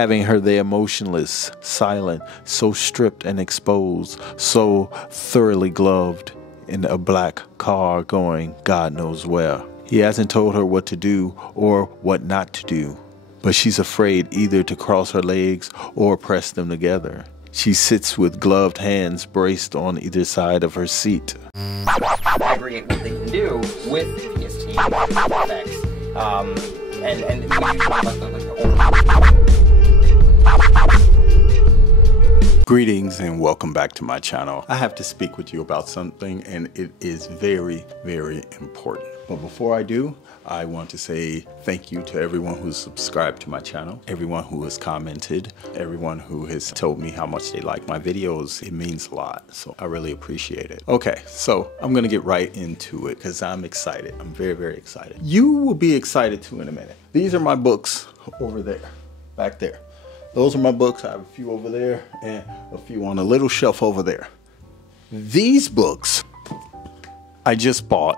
having her there motionless, silent, so stripped and exposed, so thoroughly gloved in a black car going God knows where. He hasn't told her what to do or what not to do, but she's afraid either to cross her legs or press them together. She sits with gloved hands braced on either side of her seat. Aggregate what they can do with PST effects, and Greetings and welcome back to my channel. I have to speak with you about something, and it is very, very important. But before I do, I want to say thank you to everyone who's subscribed to my channel, everyone who has commented, everyone who has told me how much they like my videos. It means a lot, so I really appreciate it. Okay, so I'm gonna get right into it because I'm excited. I'm very, very excited. You will be excited too in a minute. These are my books over there, back there. Those are my books. I have a few over there and a few on a little shelf over there. These books I just bought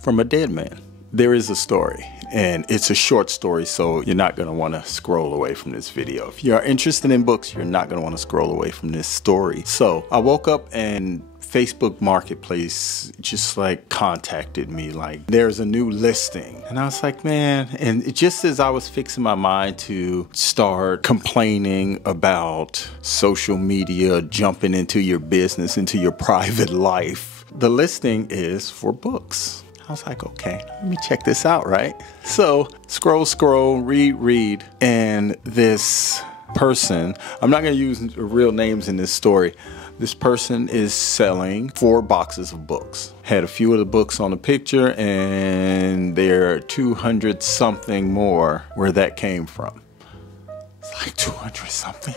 from a dead man. There is a story, and it's a short story, so you're not going to want to scroll away from this video. If you're interested in books, you're not going to want to scroll away from this story. So I woke up and Facebook Marketplace just like contacted me, like there's a new listing. And I was like, man, and just as I was fixing my mind to start complaining about social media jumping into your business, into your private life, the listing is for books. I was like, okay, let me check this out, right? So scroll, read, and this person, I'm not gonna use real names in this story. This person is selling 4 boxes of books. Had a few of the books on the picture, and there are 200 something more where that came from. It's like 200 something.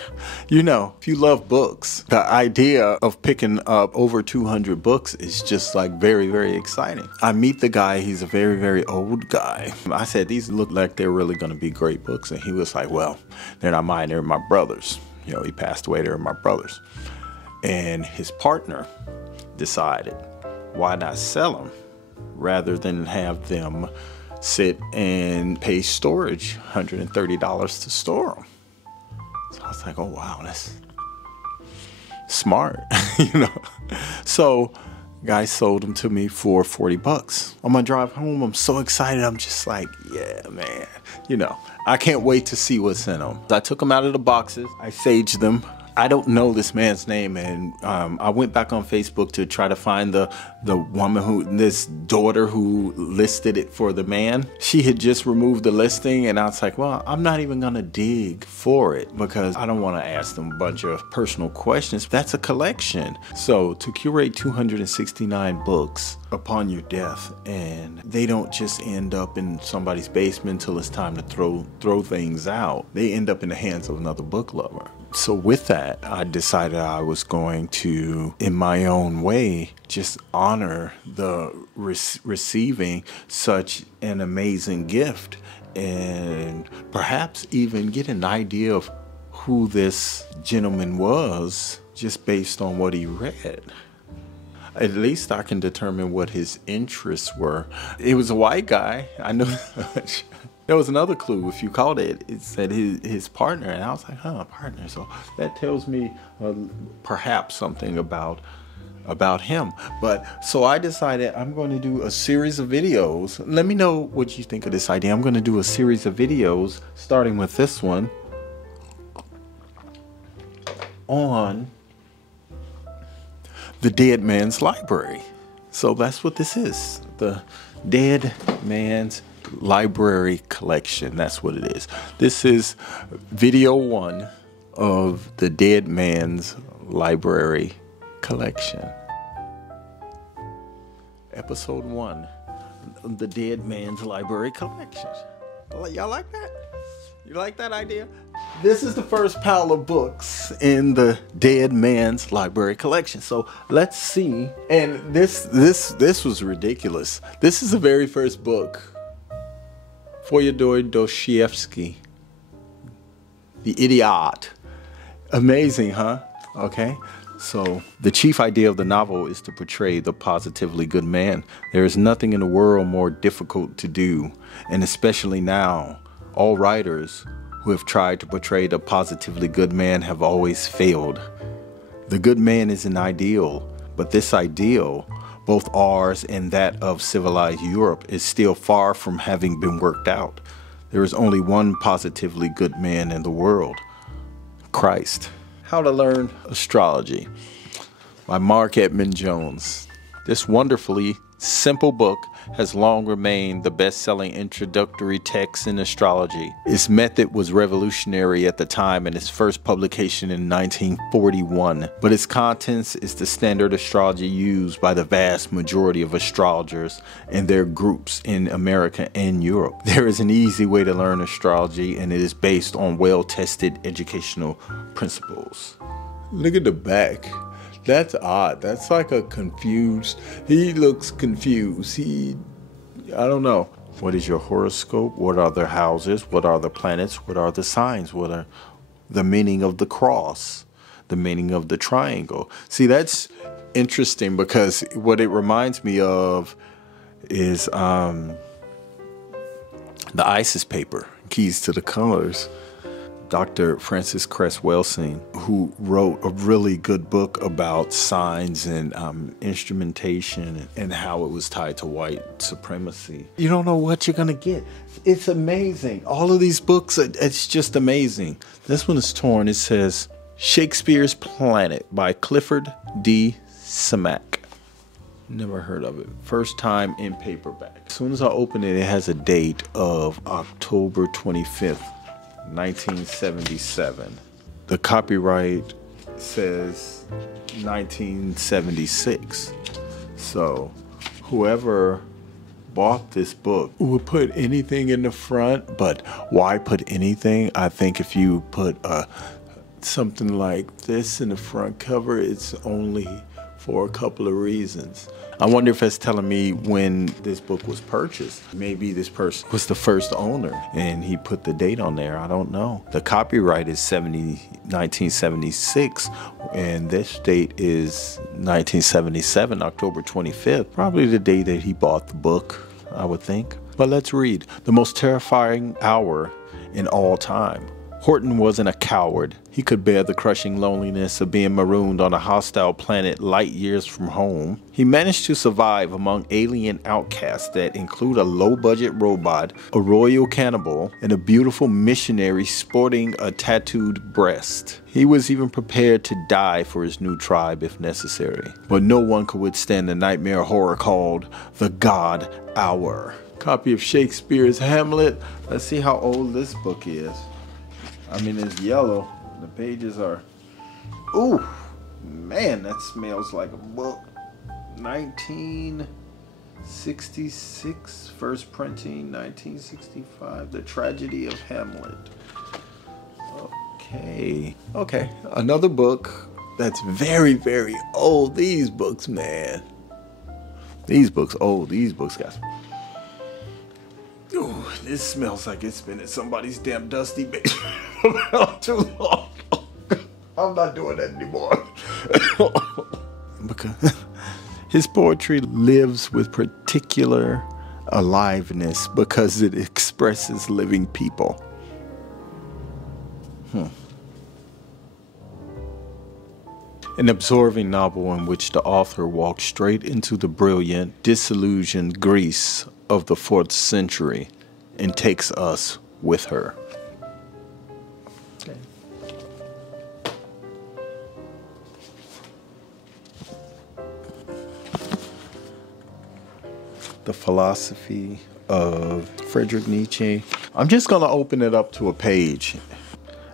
You know, if you love books, the idea of picking up over 200 books is just like very, very exciting. I meet the guy. He's a very, very old guy. I said, these look like they're really going to be great books. And he was like, well, they're not mine. They're my brother's. You know, he passed away. They're my brother's. And his partner decided, why not sell them rather than have them sit and pay storage, $130 to store them. So I was like, oh, wow, that's smart, you know? So guy sold them to me for 40 bucks. On my drive home, I'm so excited. I'm just like, yeah, man, you know, I can't wait to see what's in them. I took them out of the boxes. I saged them. I don't know this man's name, and I went back on Facebook to try to find the woman this daughter who listed it for the man. She had just removed the listing, and I was like, well, I'm not even gonna dig for it because I don't want to ask them a bunch of personal questions. That's a collection. So to curate 269 books upon your death, and they don't just end up in somebody's basement until it's time to throw things out. They end up in the hands of another book lover. So with that, I decided I was going to, in my own way, just honor the receiving such an amazing gift, and perhaps even get an idea of who this gentleman was just based on what he read. At least I can determine what his interests were. It was a white guy. I know that. There was another clue. If you called it, it said his partner, and I was like, huh, partner. So that tells me perhaps something about him. But so I decided I'm going to do a series of videos. Let me know what you think of this idea. I'm going to do a series of videos, starting with this one, on the Dead Man's Library. So that's what this is, the Dead Man's Library Collection. That's what it is. This is video 1 of the Dead Man's Library Collection. Episode 1 of the Dead Man's Library Collection. Y'all like that? You like that idea? This is the first pile of books in the Dead Man's Library Collection. So let's see. And this was ridiculous. This is the very first book. Fyodor Dostoevsky, The Idiot. Amazing, huh? Okay. So the chief idea of the novel is to portray the positively good man. There is nothing in the world more difficult to do, and especially now, all writers who have tried to portray the positively good man have always failed. The good man is an ideal, but this ideal, both ours and that of civilized Europe, is still far from having been worked out. There is only one positively good man in the world, Christ. How to Learn Astrology by Mark Edmund Jones. This wonderfully simple book has long remained the best-selling introductory text in astrology. Its method was revolutionary at the time in its first publication in 1941, but its contents is the standard astrology used by the vast majority of astrologers and their groups in America and Europe. There is an easy way to learn astrology, and it is based on well-tested educational principles. Look at the back. That's odd. That's like a confused. He looks confused. I don't know. What is your horoscope? What are the houses? What are the planets? What are the signs? What are the meaning of the cross? The meaning of the triangle? See, that's interesting because what it reminds me of is the ISIS paper, Keys to the Colors. Dr. Francis Cress Welsing, who wrote a really good book about signs and instrumentation and how it was tied to white supremacy. You don't know what you're going to get. It's amazing. All of these books, it's just amazing. This one is torn. It says Shakespeare's Planet by Clifford D. Simak. Never heard of it. First time in paperback. As soon as I open it, it has a date of October 25th. 1977. The copyright says 1976. So whoever bought this book would put anything in the front, but why put anything? I think if you put something like this in the front cover, it's only for a couple of reasons. I wonder if it's telling me when this book was purchased. Maybe this person was the first owner and he put the date on there. I don't know. The copyright is 1976 and this date is 1977, October 25th. Probably the day that he bought the book, I would think. But let's read. The most terrifying hour in all time. Horton wasn't a coward. He could bear the crushing loneliness of being marooned on a hostile planet light years from home. He managed to survive among alien outcasts that include a low-budget robot, a royal cannibal, and a beautiful missionary sporting a tattooed breast. He was even prepared to die for his new tribe if necessary. But no one could withstand the nightmare horror called the God Hour. Copy of Shakespeare's Hamlet. Let's see how old this book is. I mean, it's yellow. The pages are... Ooh, man, that smells like a book. 1966, first printing, 1965. The Tragedy of Hamlet. Okay, another book that's very, very old. These books, man. These books, old. These books, guys. Ooh, this smells like it's been in somebody's damn dusty basement for too long. I'm not doing that anymore. Because his poetry lives with particular aliveness because it expresses living people. An absorbing novel in which the author walks straight into the brilliant, disillusioned Greece of the 4th century and takes us with her. Okay. The Philosophy of Friedrich Nietzsche. I'm just going to open it up to a page.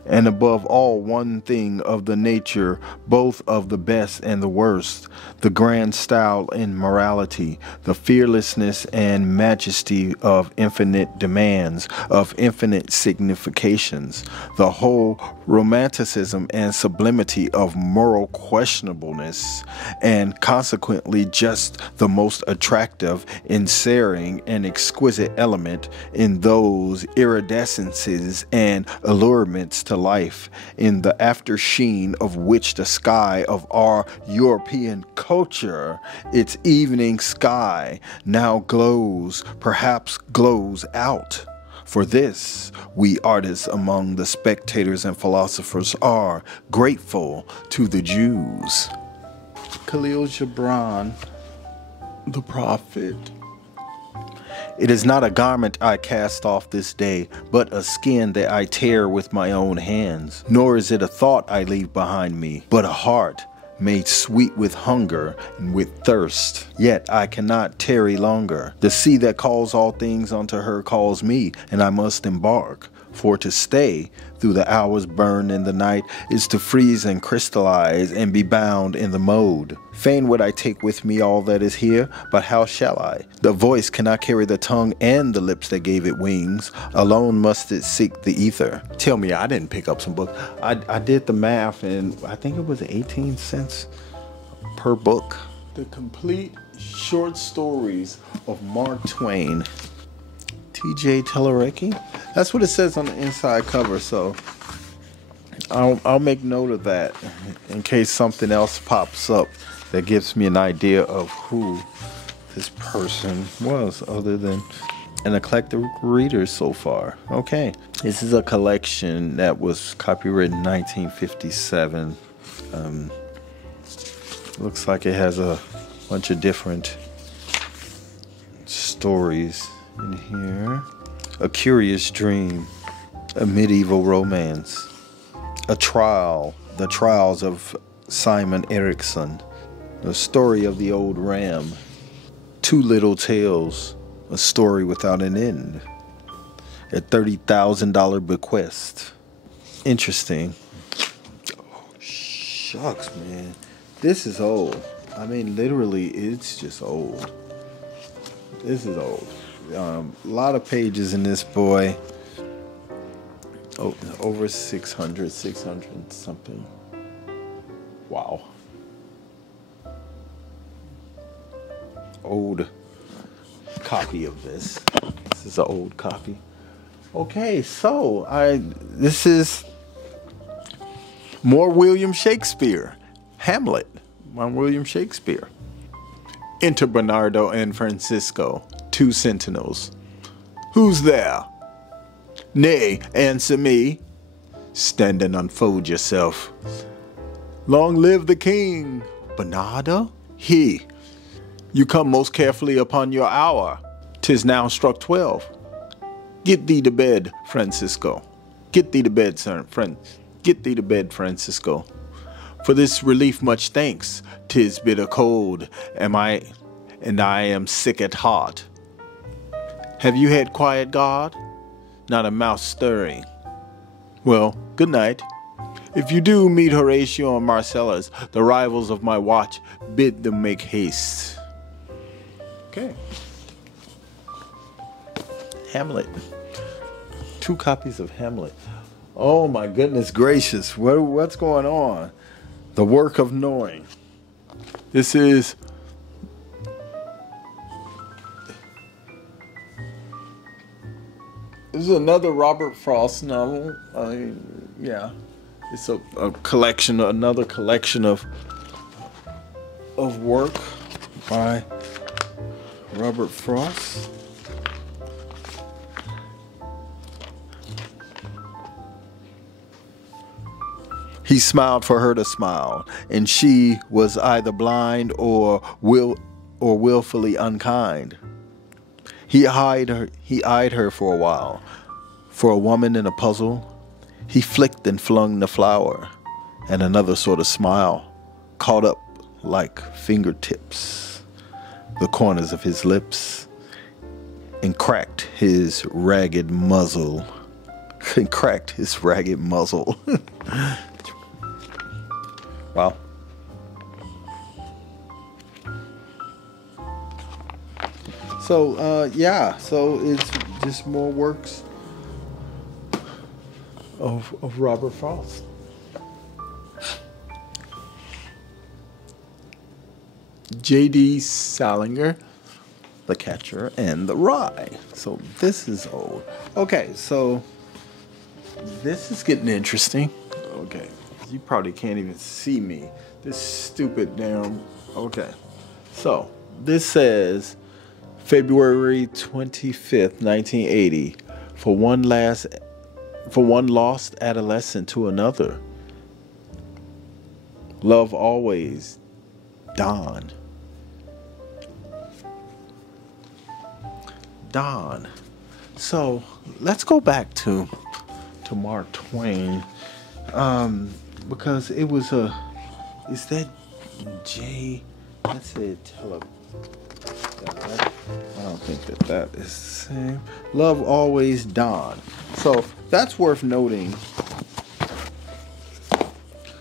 And above all, one thing of the nature, both of the best and the worst, the grand style and morality, the fearlessness and majesty of infinite demands, of infinite significations, the whole romanticism and sublimity of moral questionableness, and consequently just the most attractive, ensearing, and exquisite element in those iridescences and allurements to life, in the after sheen of which the sky of our European culture, its evening sky, now glows, perhaps glows out. For this, we artists among the spectators and philosophers are grateful to the Jews. Khalil Gibran, the prophet. It is not a garment I cast off this day, but a skin that I tear with my own hands. Nor is it a thought I leave behind me, but a heart made sweet with hunger and with thirst. Yet I cannot tarry longer. The sea that calls all things unto her calls me, and I must embark. For to stay through the hours burned in the night is to freeze and crystallize and be bound in the mold. Fain would I take with me all that is here, but how shall I? The voice cannot carry the tongue and the lips that gave it wings. Alone must it seek the ether. Tell me I didn't pick up some books. I did the math, and I think it was 18 cents per book. The complete short stories of Mark Twain. T.J. Telerecki? That's what it says on the inside cover, so I'll make note of that in case something else pops up that gives me an idea of who this person was, other than an eclectic reader so far. Okay, this is a collection that was copyrighted in 1957. Looks like it has a bunch of different stories in here. A Curious Dream, a medieval romance, a trial, the trials of Simon Erickson, the story of the old ram, Two Little Tales, a story without an end, a $30,000 bequest. Interesting. Oh, shucks, man. This is old. I mean, literally, it's just old. This is old. A lot of pages in this boy. Oh, over 600 something. Wow. Old copy of this. This is an old copy. Okay, so this is more William Shakespeare. Hamlet by William Shakespeare. Enter Bernardo and Francisco, two sentinels. Who's there? Nay, answer me. Stand and unfold yourself. Long live the king. Bernardo? He. You come most carefully upon your hour. 'Tis now struck 12. Get thee to bed, Francisco. Get thee to bed, sir, friend. Get thee to bed, Francisco. For this relief much thanks. 'Tis bitter cold, and I am sick at heart. Have you had quiet guard? Not a mouse stirring. Well, good night. If you do meet Horatio and Marcellus, the rivals of my watch, bid them make haste. Okay. Hamlet. 2 copies of Hamlet. Oh my goodness gracious. What's going on? The Work of Knowing. This is another Robert Frost novel. Yeah. It's a collection, another collection of work by Robert Frost. He smiled for her to smile, and she was either blind or willfully unkind. He eyed her for a while. For a woman in a puzzle, he flicked and flung the flower, and another sort of smile caught up like fingertips the corners of his lips and cracked his ragged muzzle. Wow. So, yeah, so it's just more works of Robert Frost. J.D. Salinger, The Catcher and the Rye. So this is old. Okay, so this is getting interesting. Okay. You probably can't even see me. This stupid damn... Okay. So, this says February 25th, 1980. For one lost adolescent to another. Love always, Don. Don. So let's go back to Mark Twain, because it was is that J? That's it. I don't think that is the same. Love always, Don. So that's worth noting.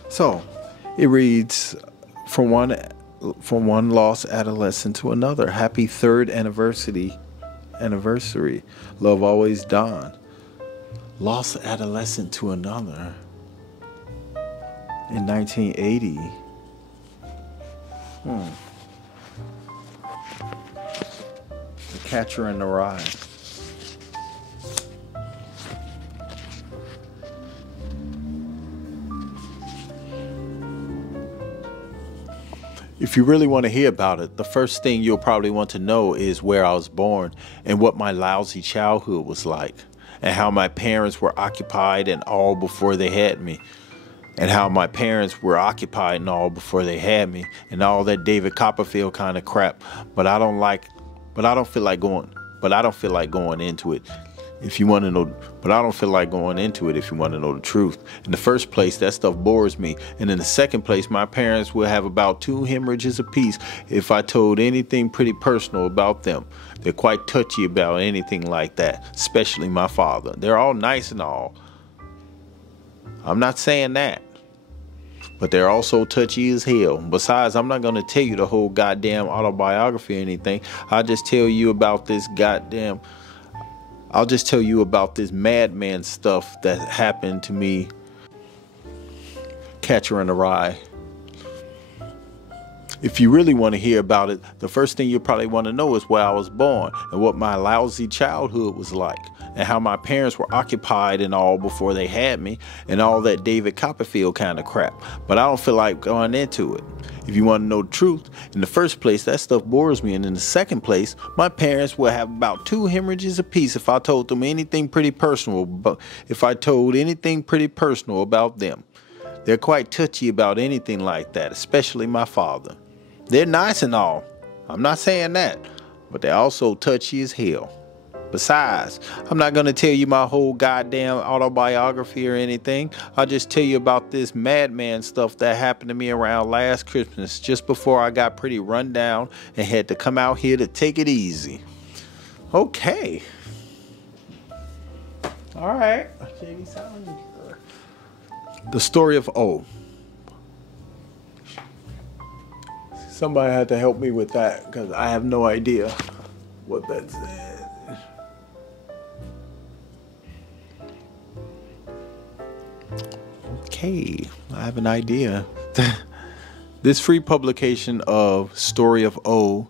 So it reads, from one lost adolescent to another. Happy third anniversary. Love always, Don. Lost adolescent to another. In 1980. The Catcher in the Rye. If you really want to hear about it, the first thing you'll probably want to know is where I was born and what my lousy childhood was like, and how my parents were occupied and all before they had me, and how my parents were occupied and all before they had me, and all that David Copperfield kind of crap. But I don't feel like going into it. If you want to know, but I don't feel like going into it if you want to know the truth. In the first place, that stuff bores me. And in the second place, my parents will have about 2 hemorrhages apiece if I told anything pretty personal about them. They're quite touchy about anything like that, especially my father. They're all nice and all. I'm not saying that. But they're also touchy as hell. Besides, I'm not going to tell you the whole goddamn autobiography or anything. I'll just tell you about this madman stuff that happened to me. Catcher in the Rye. If you really want to hear about it, the first thing you probably want to know is where I was born and what my lousy childhood was like, and how my parents were occupied and all before they had me, and all that David Copperfield kind of crap. But I don't feel like going into it. If you want to know the truth, in the first place, that stuff bores me. And in the second place, my parents will have about 2 hemorrhages apiece if I told them anything pretty personal. About them. They're quite touchy about anything like that, especially my father. They're nice and all. I'm not saying that. But they're also touchy as hell. Besides, I'm not going to tell you my whole goddamn autobiography or anything. I'll just tell you about this madman stuff that happened to me around last Christmas, just before I got pretty run down and had to come out here to take it easy. Okay. All right. The story of O. Somebody had to help me with that because I have no idea what that said. Okay, I have an idea. This free publication of Story of O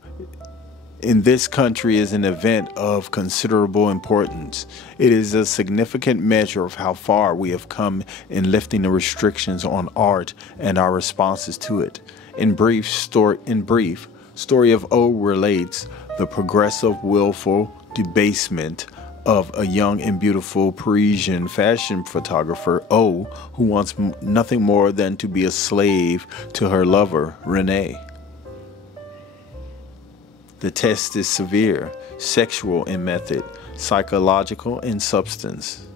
in this country is an event of considerable importance. It is a significant measure of how far we have come in lifting the restrictions on art and our responses to it. In brief, Story of O relates the progressive, willful debasement of a young and beautiful Parisian fashion photographer, O, who wants nothing more than to be a slave to her lover, René. The test is severe, sexual in method, psychological in substance.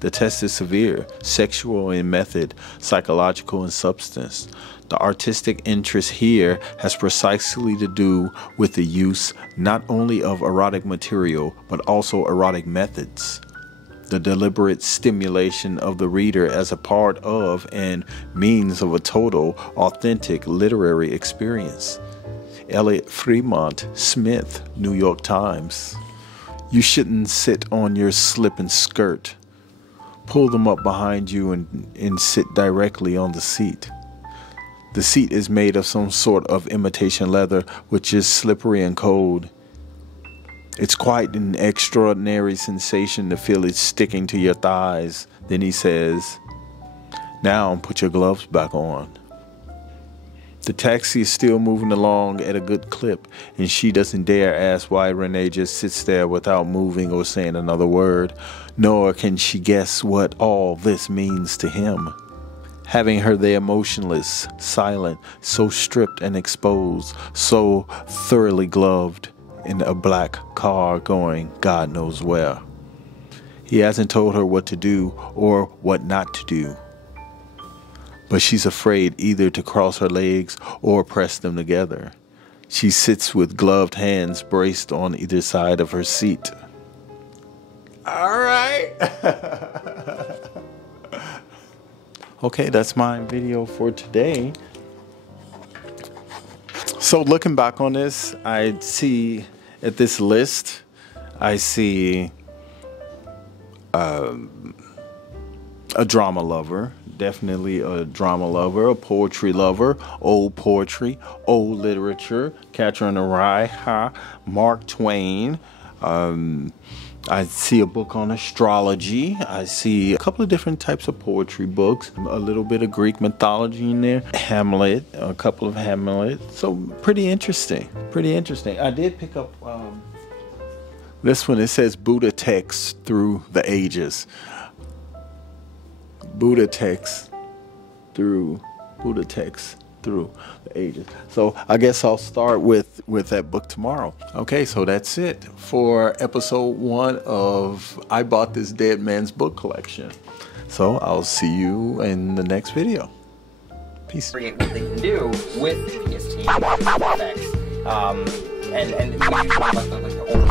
The test is severe, sexual in method, psychological in substance. The artistic interest here has precisely to do with the use not only of erotic material, but also erotic methods. The deliberate stimulation of the reader as a part of and means of a total, authentic literary experience. Elliot Fremont Smith, New York Times. You shouldn't sit on your slip and skirt. Pull them up behind you and sit directly on the seat. The seat is made of some sort of imitation leather, which is slippery and cold. It's quite an extraordinary sensation to feel it sticking to your thighs. Then he says, "Now put your gloves back on." The taxi is still moving along at a good clip, and she doesn't dare ask why Renee just sits there without moving or saying another word, nor can she guess what all this means to him. Having her there motionless, silent, so stripped and exposed, so thoroughly gloved in a black car going God knows where. He hasn't told her what to do or what not to do. But she's afraid either to cross her legs or press them together. She sits with gloved hands braced on either side of her seat. All right. Okay, that's my video for today. So looking back on this, I see at this list, I see a drama lover. Definitely a drama lover, a poetry lover, old poetry, old literature, Catcher in the Rye, Mark Twain. I see a book on astrology. I see a couple of different types of poetry books, a little bit of Greek mythology in there, Hamlet, a couple of Hamlet. So pretty interesting, pretty interesting. I did pick up this one. It says Buddha texts through the ages. Buddha texts through the ages. So I guess I'll start with that book tomorrow. Okay, so that's it for episode 1 of I Bought This Dead Man's Book Collection. So I'll see you in the next video. Peace. Create what they can do with PST effects. And we talk about the old